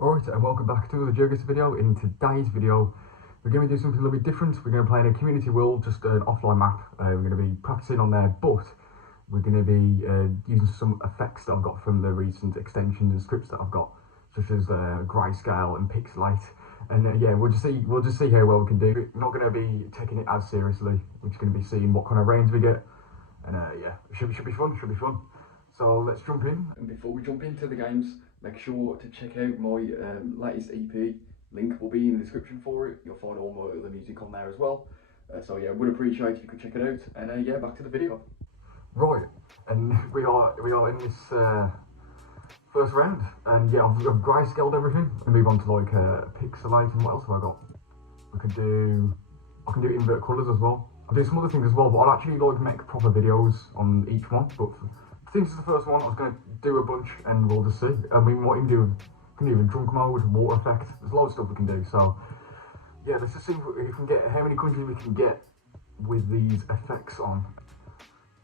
Alright, and welcome back to the GeoGuessr video. In today's video, we're going to do something a little bit different. We're going to play in a community world, just an offline map. We're going to be practicing on there, but we're going to be using some effects that I've got from the recent extensions and scripts that I've got, such as Greyscale and Pixelate. And yeah, we'll just see how well we can do. We're not going to be taking it as seriously. We're just going to be seeing what kind of range we get. And yeah, it should be fun. So let's jump in. And before we jump into the games, make sure to check out my latest EP. Link will be in the description for it. You'll find all my other music on there as well. So yeah, would appreciate if you could check it out. And yeah, back to the video. Right, and we are in this first round, and yeah, I've grayscaled everything. And move on to like Pixelate, and what else have I got? I can do invert colours as well. I'll do some other things as well, but I'll actually like make proper videos on each one. But since it's the first one, I was going to do a bunch, and we'll just see. I mean, what you can do in drunk mode, water effect. There's loads of stuff we can do. So yeah, let's just see if we can get how many countries we can get with these effects on.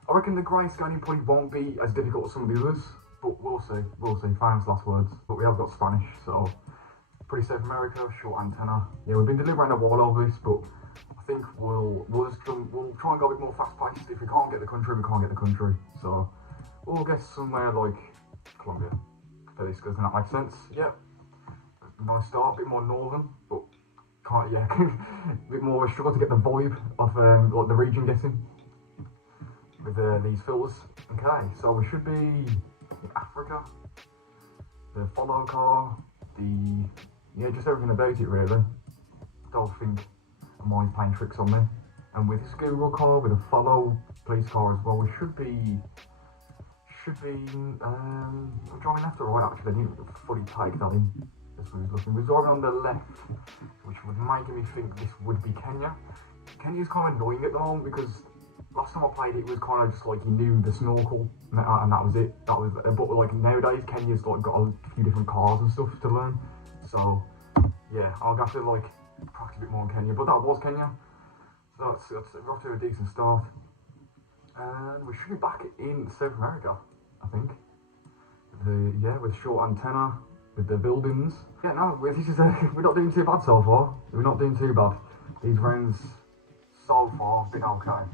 I reckon the grayscaling probably won't be as difficult as some of the others, but we'll see. Famous last words. But we have got Spanish, so pretty safe. America, short antenna. Yeah, we've been deliberating a while over this, but I think we'll try and go a bit more fast paced. If we can't get the country, we can't get the country. So we'll guess somewhere like Colombia. For this, doesn't that make sense? Yeah. Nice start, a bit more northern, but can't, yeah, a bit more of a struggle to get the vibe of like the region getting with these fills. Okay, so we should be in Africa. The follow car, yeah, just everything about it really. Don't think mine's playing tricks on me. And with this Google car, with a follow police car as well, we should be I'm driving left or right actually. I didn't fully take that in as we was looking. We're driving on the left, which would make me think this would be Kenya. Kenya's kind of annoying at the moment because last time I played it was kind of just like you knew the snorkel and that was it. But like nowadays Kenya's like got a few different cars and stuff to learn. So yeah, I'll have to like practice a bit more on Kenya. But that was Kenya. So we're off to a decent start. And we should be back in South America, I think. Yeah, with short antenna, with the buildings. Yeah, no, we're not doing too bad so far. We're not doing too bad. These rounds so far have been okay.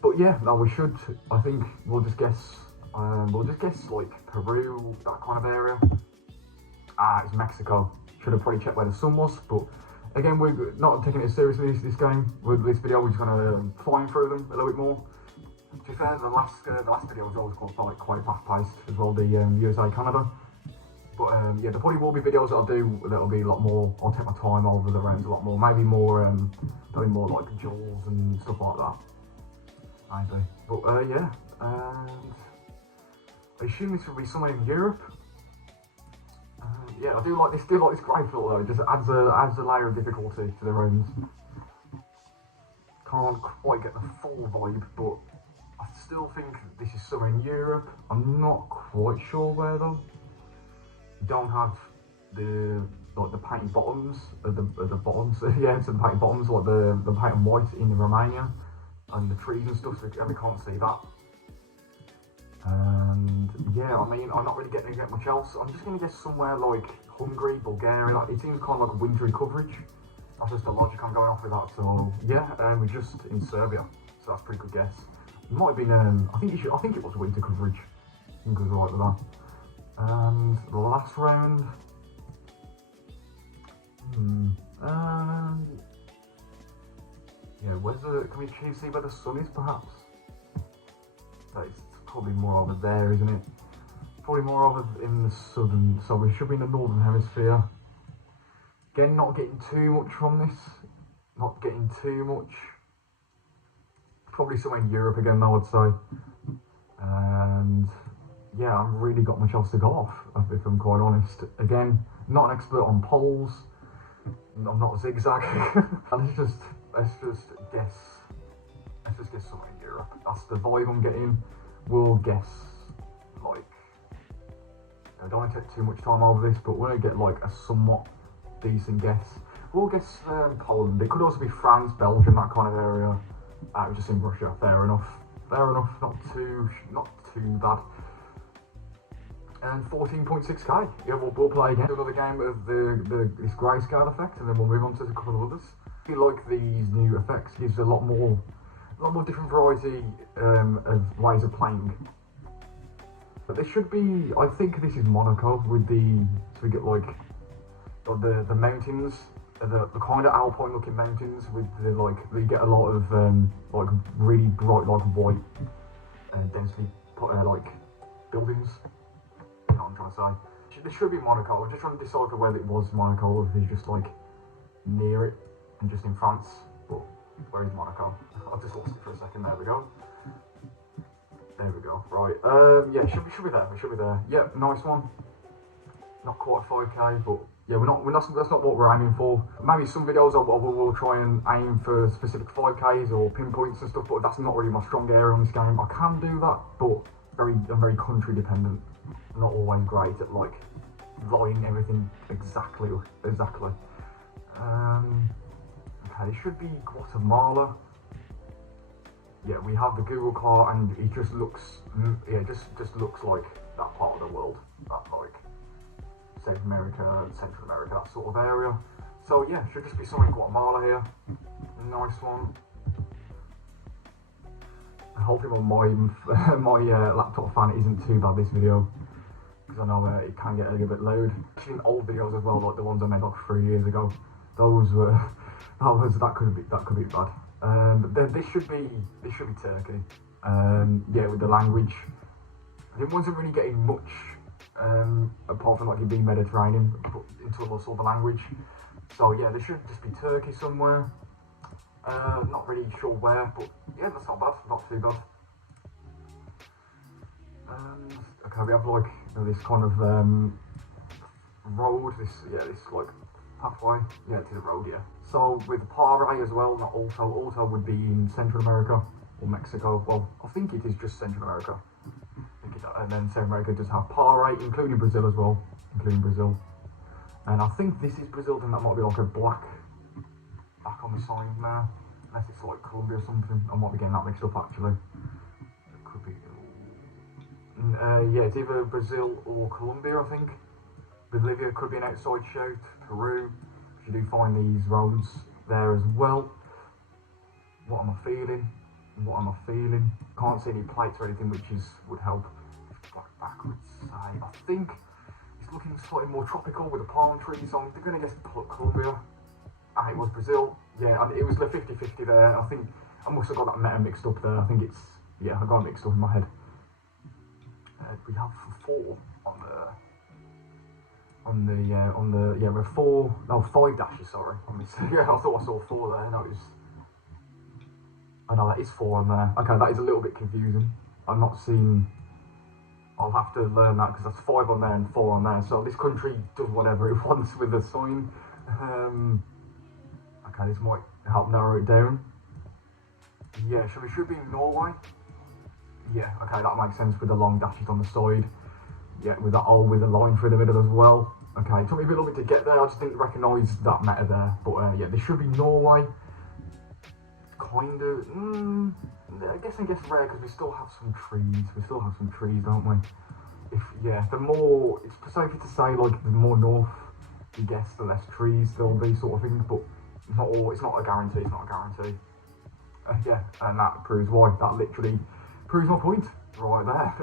But yeah, no, we should. I think we'll just guess like Peru, that kind of area. It's Mexico. Should have probably checked where the sun was, but again, we're not taking it seriously this game. With this video, we're just going to flying through them a little bit more. To be fair, the last video was always quite fast-paced as well, the USA Canada. But yeah, there probably will be videos that I'll do that'll be a lot more. I'll take my time over the rounds a lot more. Maybe more like jewels and stuff like that. Maybe. But yeah, and I assume this will be somewhere in Europe. Yeah, I do like this grey filter though. It just adds a layer of difficulty to the rounds. Can't quite get the full vibe, but I still think this is somewhere in Europe. I'm not quite sure where though. You don't have the painted bottoms at the bottoms. Yeah, it's the painted bottoms like the painted white in Romania and the trees and stuff. So we can't see that. And yeah, I mean, I'm not really getting much else. I'm just going to guess somewhere like Hungary, Bulgaria. It seems kind of like a wintry coverage. That's just the logic I'm going off with that. So yeah, we're just in Serbia, so that's a pretty good guess. It might have been. I think it was winter coverage. I think I was right with that. And the last round. Yeah, can we see where the sun is? Perhaps. That is probably more over there, isn't it? Probably more over in the southern, so we should be in the northern hemisphere. Again, not getting too much from this. Not getting too much. Probably somewhere in Europe again, I would say. And yeah, I haven't really got much else to go off, if I'm quite honest. Again, not an expert on poles. I'm not zigzag. let's just guess. Let's just guess somewhere in Europe. That's the vibe I'm getting. We'll guess like, I don't want to take too much time over this, but we're going to get like a somewhat decent guess. We'll guess Poland. It could also be France, Belgium, that kind of area. We're just in Russia. Fair enough. Not too bad. And 14.6k. Yeah, we'll play again. Do another game of this Greyscale effect, and then we'll move on to a couple of others. I feel like these new effects gives a lot more different variety of ways of playing. But there should be, I think this is Monaco with so we get like the mountains, the kind of alpine looking mountains with you get a lot of like really bright like white densely like buildings. You know what I'm trying to say. This should be Monaco. I'm just trying to decipher whether it was Monaco or if it's just like near it and just in France. But where is Monaco? I just lost it for a second. There we go. There we go. Right. Yeah, should be there. We should be there. Yep, nice one. Not quite 5k, but yeah, that's not what we're aiming for. Maybe some videos we'll try and aim for specific 5ks or pinpoints and stuff, but that's not really my strong area on this game. I can do that, but I'm very country dependent. Not always great at like lining everything exactly. Okay, it should be Guatemala. Yeah, we have the Google car, and it just looks, just looks like that part of the world, that like South America, Central America, that sort of area. So yeah, should just be something in Guatemala here. Nice one. I hope my laptop fan isn't too bad this video, because I know it can get a little bit loud. Actually, in old videos as well, like the ones I made like 3 years ago, those were that could be bad. But then this should be Turkey. Yeah, with the language, it wasn't really getting much apart from like it being Mediterranean until I saw the language. So yeah, there should just be Turkey somewhere. Not really sure where, but yeah, that's not bad, not too bad. Okay, we have like this kind of road, this like pathway. Yeah, it is a road, yeah. So with Pare as well, not Alto would be in Central America or Mexico. Well, I think it is just Central America. And then South America does have Pare, including Brazil as well, And I think this is Brazil, then that might be like a black on the sign there. Unless it's like Colombia or something. I might be getting that mixed up actually. It could be. Yeah, it's either Brazil or Colombia, I think. Bolivia could be an outside shout. Peru. You do find these roads there as well. What am I feeling? Can't see any plates or anything, which would help. Backwards. I think it's looking slightly more tropical with the palm trees, so I'm going to guess Colombia. It was Brazil. Yeah, it was the 50-50 there. I think I must have got that meta mixed up there. I think it's, yeah, I got it mixed up in my head. We have 4 we're 5 dashes, sorry. Yeah, I thought I saw 4 there. No, I know that is 4 on there. Okay, that is a little bit confusing. I'm not seeing, I'll have to learn that because that's 5 on there and 4 on there. So this country does whatever it wants with the sign. Okay, this might help narrow it down. Yeah, so it should be Norway. Yeah, okay, that makes sense with the long dashes on the side. Yeah, with that with the line through the middle as well. Okay, it took me a little bit to get there. I just didn't recognise that meta there. But yeah, this should be Norway. Kind of. I guess rare because we still have some trees. Don't we? The more, it's safer to say like the more north you guess, the less trees there'll be, sort of thing. But it's not a guarantee. Yeah, and that proves why. That literally proves my point right there.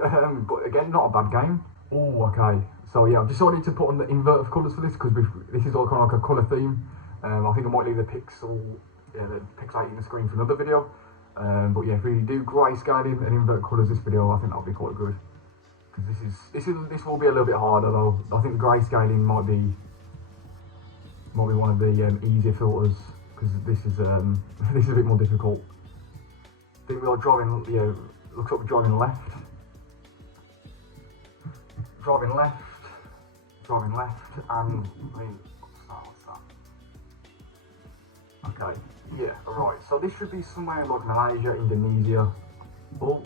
But again, not a bad game. Oh, okay. So yeah, I've decided to put on the invert of colours for this because this is all kind of like a colour theme. I think I might leave the pixelating the screen for another video. But yeah, if we do grayscaling and invert colours this video, I think that'll be quite good. Because this will be a little bit harder though. I think grayscaling might be one of the easier filters because this is a bit more difficult. I think we are driving. Looks like we're driving left. Driving left, and what's that? Okay, yeah, alright, so this should be somewhere like Malaysia, Indonesia, oh,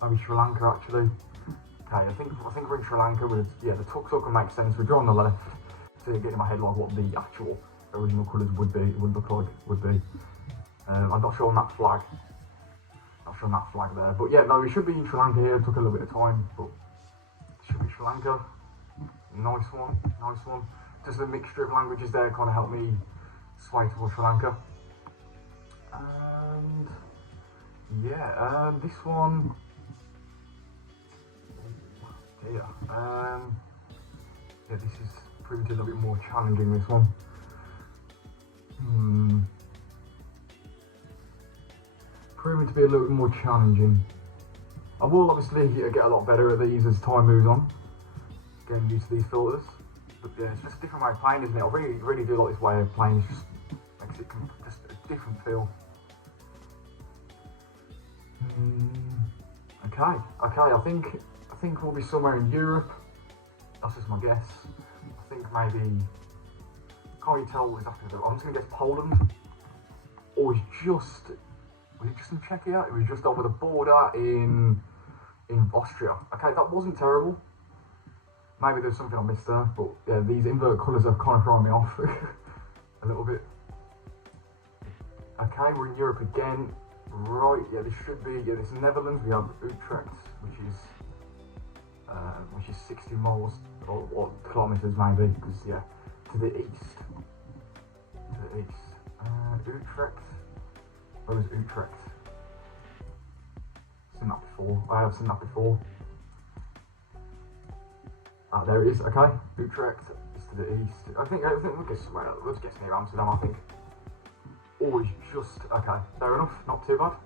maybe Sri Lanka actually. Okay, I think we're in Sri Lanka with, yeah, the tuk-tuk makes sense, we're drawing the left, so you get in my head like what the actual original colours would be. I'm not sure on that flag, there, but yeah, no, we should be in Sri Lanka here. It took a little bit of time, but Sri Lanka. Nice one, nice one. Just the mixture of languages there kind of helped me sway towards Sri Lanka. And yeah, this one. Yeah, this is proving to be a little bit more challenging. This one. Proving to be a little bit more challenging. I will obviously get a lot better at these as time moves on. Getting used to these filters. But yeah, it's just a different way of playing, isn't it? I really do like this way of playing. It just makes it just a different feel. Okay. I think we'll be somewhere in Europe. That's just my guess. I think maybe, can't really tell exactly. I'm just gonna guess Poland. Or was it just in Czechia? It was just over the border in Austria. Okay, that wasn't terrible. Maybe there's something I missed there, but yeah, these invert colours are kind of throwing me off a little bit. Okay, we're in Europe again. Right, yeah, this should be, this is Netherlands. We have Utrecht, which is 60 miles or kilometres maybe, because yeah, to the east. Utrecht. Where was Utrecht? Seen that before. I have seen that before. Ah, there it is. Okay, Utrecht is to the east. I think we'll get somewhere else. Let's guess near Amsterdam. I think. Or just okay. Fair enough. Not too bad.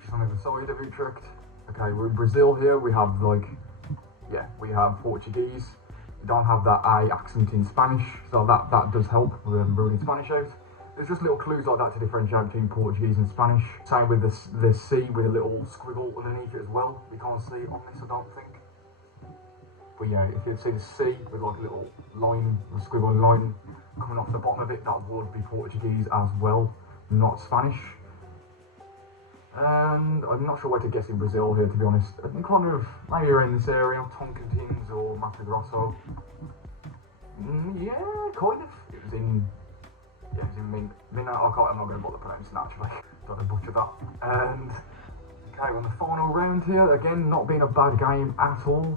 Just on the other side of Utrecht. Okay, we're in Brazil here. We have we have Portuguese. We don't have that I accent in Spanish, so that does help. We're ruling Spanish out. There's just little clues like that to differentiate between Portuguese and Spanish. Same with the C with a little squiggle underneath it as well. We can't see it on this, I don't think. But yeah, if you see the C with like a little line, a squiggle line coming off the bottom of it, that would be Portuguese as well, not Spanish. And I'm not sure where to guess in Brazil here, to be honest. I think kind of maybe around this area, Tocantins or Mato Grosso. Yeah, kind of. It was in Mina. I'm not going to bother pronouncing that actually. Don't want to butcher that. And okay, we're on the final round here. Again, not being a bad game at all.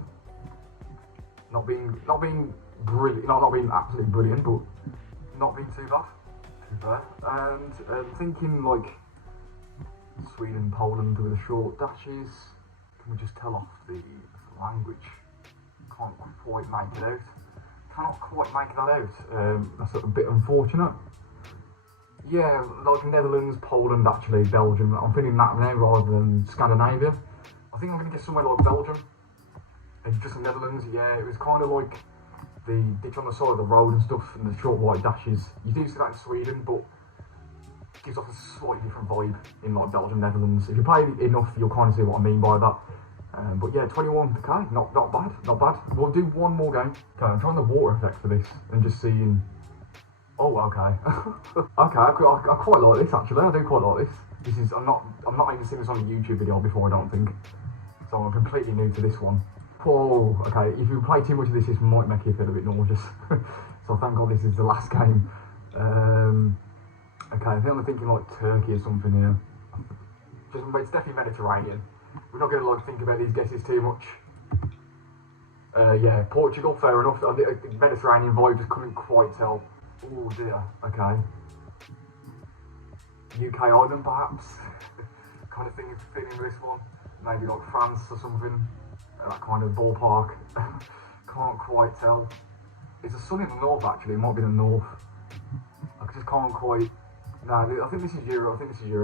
Not being brilliant. Not being absolutely brilliant, but not being too bad. And thinking like Sweden, Poland with the short dashes. Can we just tell off the language? Can't quite make it out. Cannot quite make that out. That's a bit unfortunate. Yeah, like Netherlands, Poland, actually, Belgium. I'm feeling that now rather than Scandinavia. I think I'm going to get somewhere like Belgium. It's just the Netherlands, yeah. It was kind of like the ditch on the side of the road and stuff, and the short white dashes. You do see that in Sweden, but it gives off a slightly different vibe in like Belgium, Netherlands. If you play enough, you'll kind of see what I mean by that. But yeah, 21, okay, not bad. We'll do one more game. Okay, I'm trying the water effect for this and just seeing. Oh, okay. Okay, I quite like this actually. I do quite like this. I'm not even seen this on a YouTube video before, I don't think. So I'm completely new to this one. Oh, okay. If you play too much of this, this might make you feel a bit nauseous. So thank God this is the last game. Okay, I think I'm thinking like Turkey or something here. It's definitely Mediterranean. We're not going to like think about these guesses too much. Yeah, Portugal, fair enough. The Mediterranean vibe just couldn't quite tell. Oh dear, okay. UK Ireland perhaps. Kind of thing is feeling this one. Maybe like France or something. That kind of ballpark. Can't quite tell. It's a sun in the north actually, it might be the north. I just can't quite. No, I think this is Europe.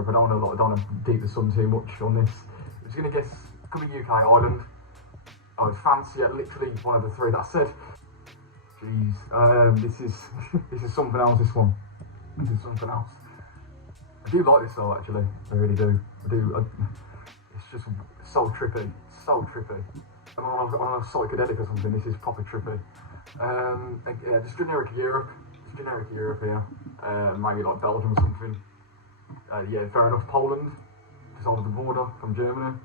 I don't want to deep the sun too much on this. I'm just gonna guess. Could be UK Ireland. Oh, it's France. Yeah, literally one of the three that I said. Jeez, this is something else. This one. This is something else. I do like this though, actually. I really do. It's just so trippy. So trippy. I'm on a psychedelic or something. This is proper trippy. Yeah, just generic Europe. Just generic Europe here. Maybe like Belgium or something. Yeah, fair enough. Poland, just over the border from Germany.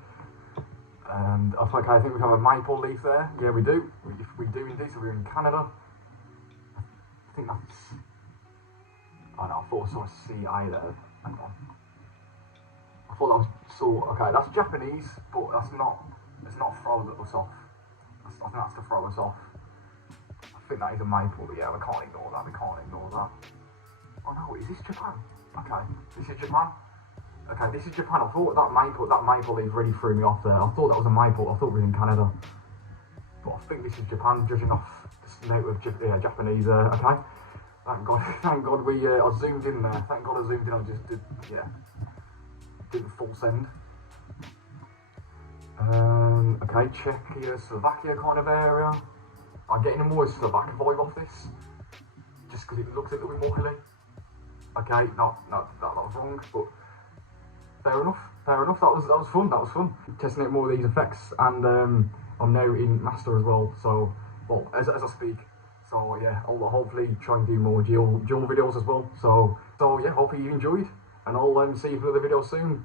And I think we have a maple leaf there. Yeah, we do. We do indeed. So we're in Canada. I think that's. Oh no, I thought I saw a CI there. Hang on. I thought that was okay. That's Japanese, but that's not. It's not throw us off. I think that's to throw us off. I think that is a maple, but yeah, we can't ignore that, we can't ignore that. Oh no, is this Japan? Okay, this is Japan. Okay, this is Japan. I thought that maple leaf really threw me off there. I thought that was a maple, I thought we were in Canada. But I think this is Japan, judging off this note of Japanese, okay. Thank God I zoomed in there. Thank God I zoomed in, I just did, yeah. Didn't full send. Okay, Czechia, Slovakia kind of area. I'm getting a more Slovak vibe off this, just because it looks a little bit more hilly. Okay, no, that was wrong, but fair enough. That was fun. Testing out more of these effects, and I'm now in master as well. So, well, as I speak. So yeah, I'll hopefully try and do more geo videos as well. So yeah, hopefully you enjoyed, and I'll see you for another video soon.